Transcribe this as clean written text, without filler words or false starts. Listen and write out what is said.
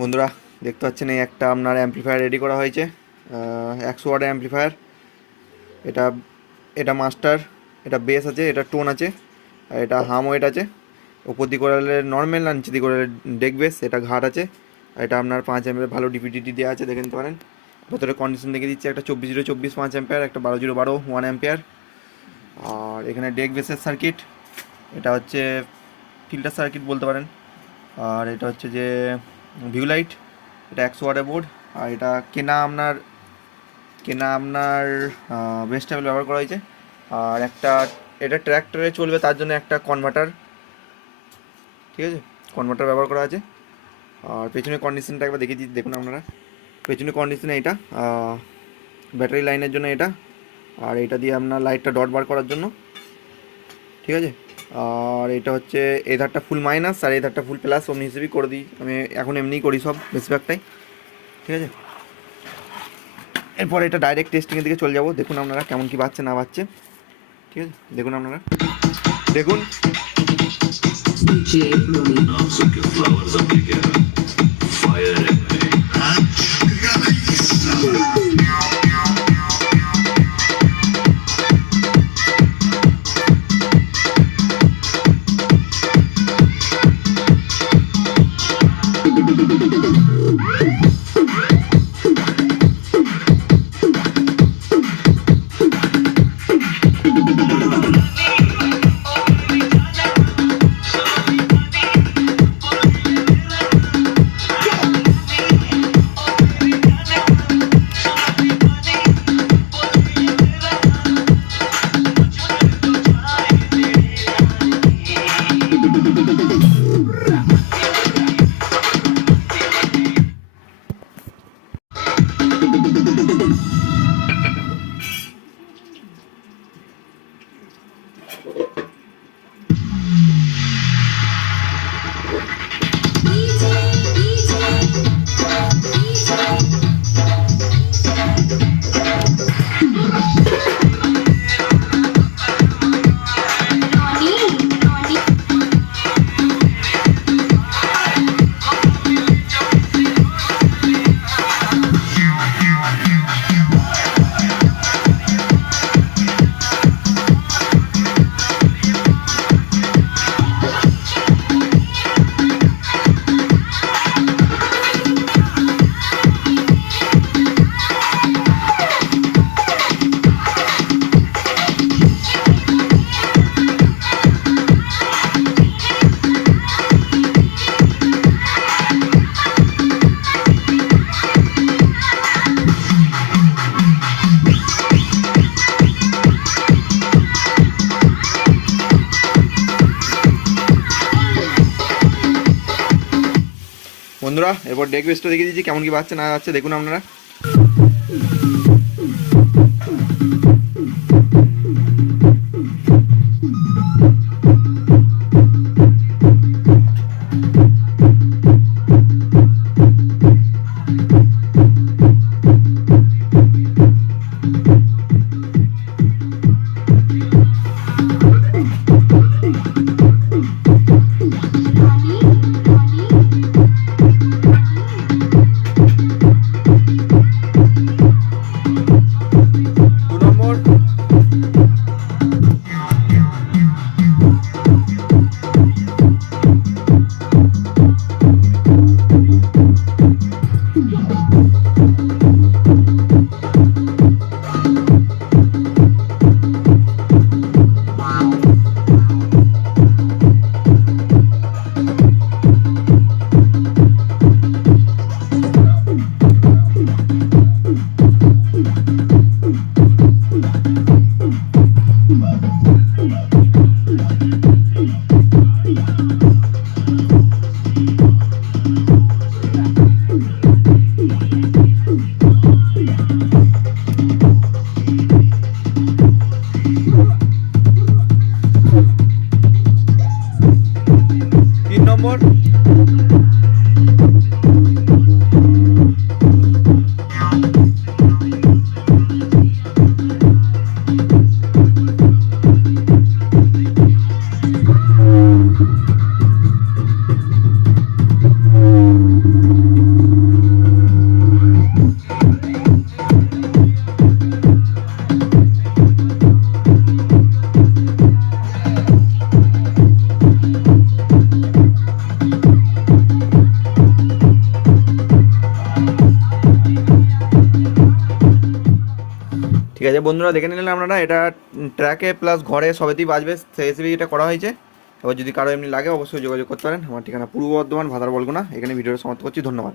বন্ধুরা দেখতে পাচ্ছেন এই একটা আপনার অ্যাম্পলিফায়ার রেডি করা হয়েছে 100 ওয়াটের অ্যাম্পলিফায়ার। এটা এটা মাস্টার, এটা বেস আছে, এটা টোন আছে, আর এটা হাম ওয়েট আছে। উপর দিকে করালে নর্মাল, আর নিচে দিকে করালে ডেক বেস, এটা ঘাট আছে। আর এটা আপনার 5 অ্যাম্পের ভালো ডিপিডিটি দেওয়া আছে, দেখে নিতে পারেন। ভেতরে কন্ডিশন দেখে দিচ্ছে, একটা 24/0/24 5 অ্যাম্পেয়ার, একটা 12/0/12 1 অ্যাম্পেয়ার। আর এখানে ডেক বেসের সার্কিট, এটা হচ্ছে ফিল্টার সার্কিট বলতে পারেন। আর এটা হচ্ছে যে ভিউ লাইট, এটা 100 ওয়াটের বোর্ড। আর এটা কেনা আপনার ভেস্টেবল ব্যবহার করা হয়েছে। আর একটা এটা ট্র্যাক্টরে চলবে, তার জন্য একটা কনভার্টার, ঠিক আছে, কনভার্টার ব্যবহার করা আছে। আর পেছনের কন্ডিশনটা একবার দেখে দিই, দেখুন আপনারা। পেছনের কন্ডিশনে এটা ব্যাটারি লাইনের জন্য এটা, আর এটা দিয়ে আপনার লাইটটা ডট বার করার জন্য, ঠিক আছে। আর এটা হচ্ছে এই ধারটা ফুল মাইনাস আর এই ধারটা ফুল প্লাস, অমনি হিসেবেই করে দিই আমি, এখন এমনিই করি সব বেশিরভাগটাই, ঠিক আছে। এরপর এটা ডাইরেক্ট টেস্টিংয়ের দিকে চলে যাবো, দেখুন আপনারা কেমন কি বাজছে না বাজছে, ঠিক আছে। দেখুন আপনারা, দেখুন। বন্ধুরা এরপর ডেক বেসটা দেখিয়ে দিচ্ছি কেমন কি বাজছে না বাজছে, দেখুন আপনারা। ঠিক আছে বন্ধুরা, দেখে নিলেন আপনারা, এটা ট্র্যাকে প্লাস ঘরে সবেতেই বাজবে, সেই হিসেবেই এটা করা হয়েছে। এবার যদি কারো এমনি লাগে অবশ্যই যোগাযোগ করতে পারেন। আমার ঠিকানা পূর্ব বর্ধমান, ভাতার বলগুনা। এখানে ভিডিওটা সমাপ্ত করছি, ধন্যবাদ।